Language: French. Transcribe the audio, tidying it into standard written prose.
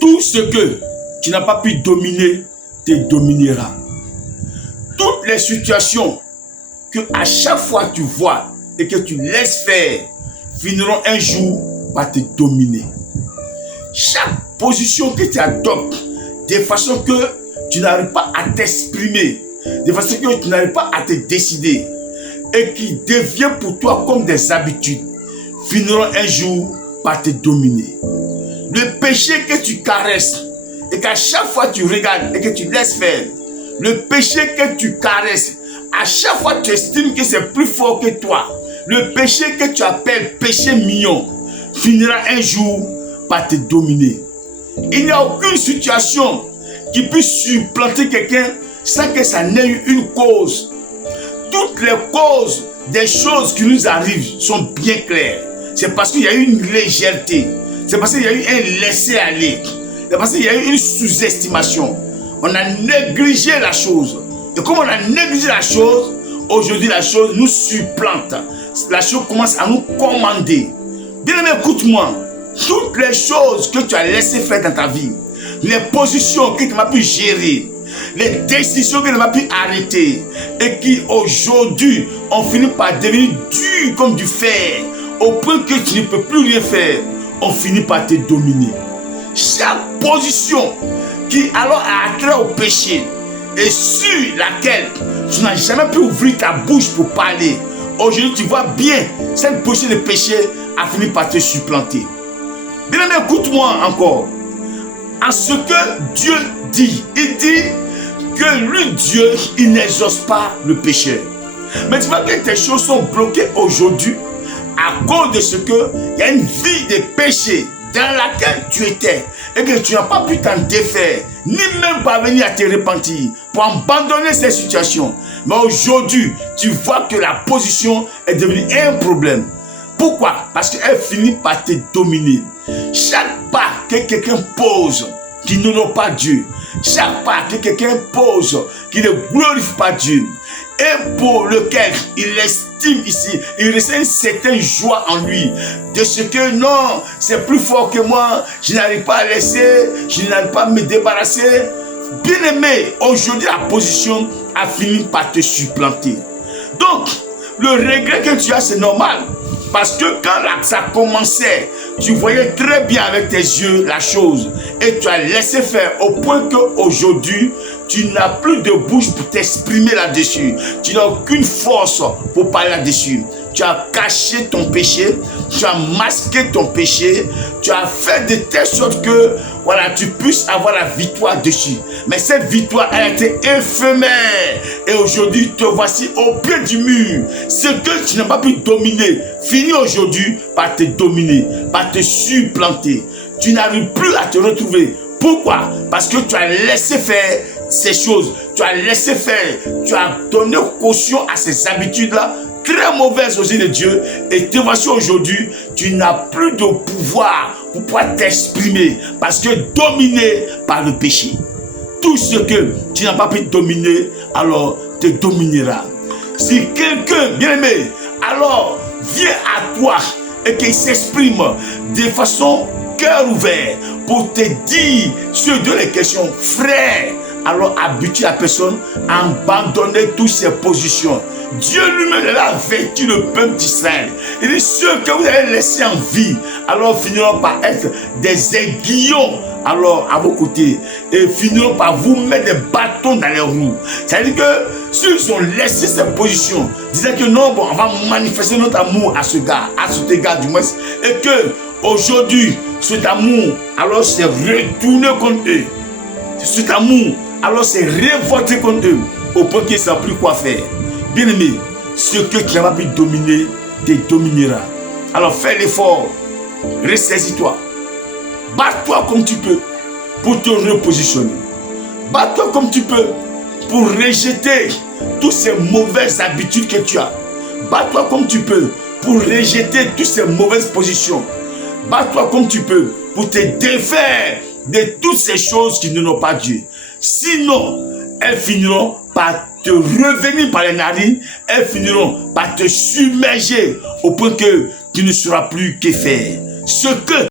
Tout ce que tu n'as pas pu dominer te dominera. Toutes les situations que à chaque fois tu vois et que tu laisses faire finiront un jour par te dominer. Chaque position que tu adoptes de façon que tu n'arrives pas à t'exprimer, de façon que tu n'arrives pas à te décider et qui devient pour toi comme des habitudes, finiront un jour par te dominer. Le péché que tu caresses et qu'à chaque fois tu regardes et que tu laisses faire, le péché que tu caresses, à chaque fois tu estimes que c'est plus fort que toi, le péché que tu appelles péché mignon, finira un jour par te dominer. Il n'y a aucune situation qui puisse supplanter quelqu'un sans que ça n'ait eu une cause. Toutes les causes des choses qui nous arrivent sont bien claires. C'est parce qu'il y a eu une légèreté. C'est parce qu'il y a eu un laisser-aller. C'est parce qu'il y a eu une sous-estimation. On a négligé la chose. Et comme on a négligé la chose, aujourd'hui la chose nous supplante. La chose commence à nous commander. Bien-aimé, écoute-moi. Toutes les choses que tu as laissé faire dans ta vie, les positions que tu n'as pas pu gérer, les décisions que tu n'as pas pu arrêter et qui aujourd'hui ont fini par devenir dures comme du fer, au point que tu ne peux plus rien faire, ont fini par te dominer. Chaque position qui alors a attrait au péché et sur laquelle tu n'as jamais pu ouvrir ta bouche pour parler, aujourd'hui tu vois bien, cette position de péché a fini par te supplanter. Bien-aimé, écoute-moi encore. En ce que Dieu dit, il dit que lui, Dieu, il n'exauce pas le péché. Mais tu vois que tes choses sont bloquées aujourd'hui à cause de ce que il y a une vie de péché dans laquelle tu étais et que tu n'as pas pu t'en défaire, ni même parvenir à te repentir pour abandonner cette situation. Mais aujourd'hui, tu vois que la position est devenue un problème. Pourquoi? Parce qu'elle finit par te dominer. Chaque pas que quelqu'un pose qui n'honore pas Dieu, chaque pas que quelqu'un pose qui ne glorifie pas Dieu, et pour lequel il estime ici, il ressent une certaine joie en lui, de ce que non, c'est plus fort que moi, je n'arrive pas à laisser, je n'arrive pas à me débarrasser. Bien aimé, aujourd'hui la position a fini par te supplanter. Donc, le regret que tu as, c'est normal. Parce que quand ça commençait, tu voyais très bien avec tes yeux la chose et tu as laissé faire au point qu'aujourd'hui, tu n'as plus de bouche pour t'exprimer là-dessus. Tu n'as aucune force pour parler là-dessus. Tu as caché ton péché, tu as masqué ton péché, tu as fait de telle sorte que voilà, tu puisses avoir la victoire dessus. Mais cette victoire a été éphémère. Et aujourd'hui, te voici au pied du mur. Ce que tu n'as pas pu dominer finit aujourd'hui par te dominer, par te supplanter. Tu n'arrives plus à te retrouver. Pourquoi? Parce que tu as laissé faire ces choses. Tu as laissé faire. Tu as donné caution à ces habitudes-là, très mauvaises aux yeux de Dieu. Et te voici aujourd'hui, tu n'as plus de pouvoir pour pouvoir t'exprimer. Parce que dominé par le péché. Tout ce que tu n'as pas pu dominer, alors te dominera. Si quelqu'un, bien aimé, alors vient à toi et qu'il s'exprime de façon cœur ouvert pour te dire sur deux les questions, frère, alors habitue la personne à abandonner toutes ses positions. Dieu lui-même a vêtu le peuple d'Israël. Il dit ceux que vous avez laissés en vie, alors finiront par être des aiguillons alors à vos côtés et finiront par vous mettre des bâtons dans les roues. C'est-à-dire que s'ils ont laissé cette position, disant que non, bon, on va manifester notre amour à ce gars, à cet égard du moins, et que aujourd'hui, cet amour, alors c'est retourné contre eux. Cet amour, alors c'est révolté contre eux, au point qu'ils ne savent plus quoi faire. Bien aimé, ce que tu n'as pas pu dominer, te dominera. Alors fais l'effort, ressaisis-toi, bats-toi comme tu peux pour te repositionner. Bats-toi comme tu peux pour rejeter toutes ces mauvaises habitudes que tu as. Bats-toi comme tu peux pour rejeter toutes ces mauvaises positions. Bats-toi comme tu peux pour te défaire de toutes ces choses qui n'ont pas Dieu. Sinon, elles finiront par te revenir par les narines, elles finiront par te submerger au point que tu ne sauras plus que faire. Ce que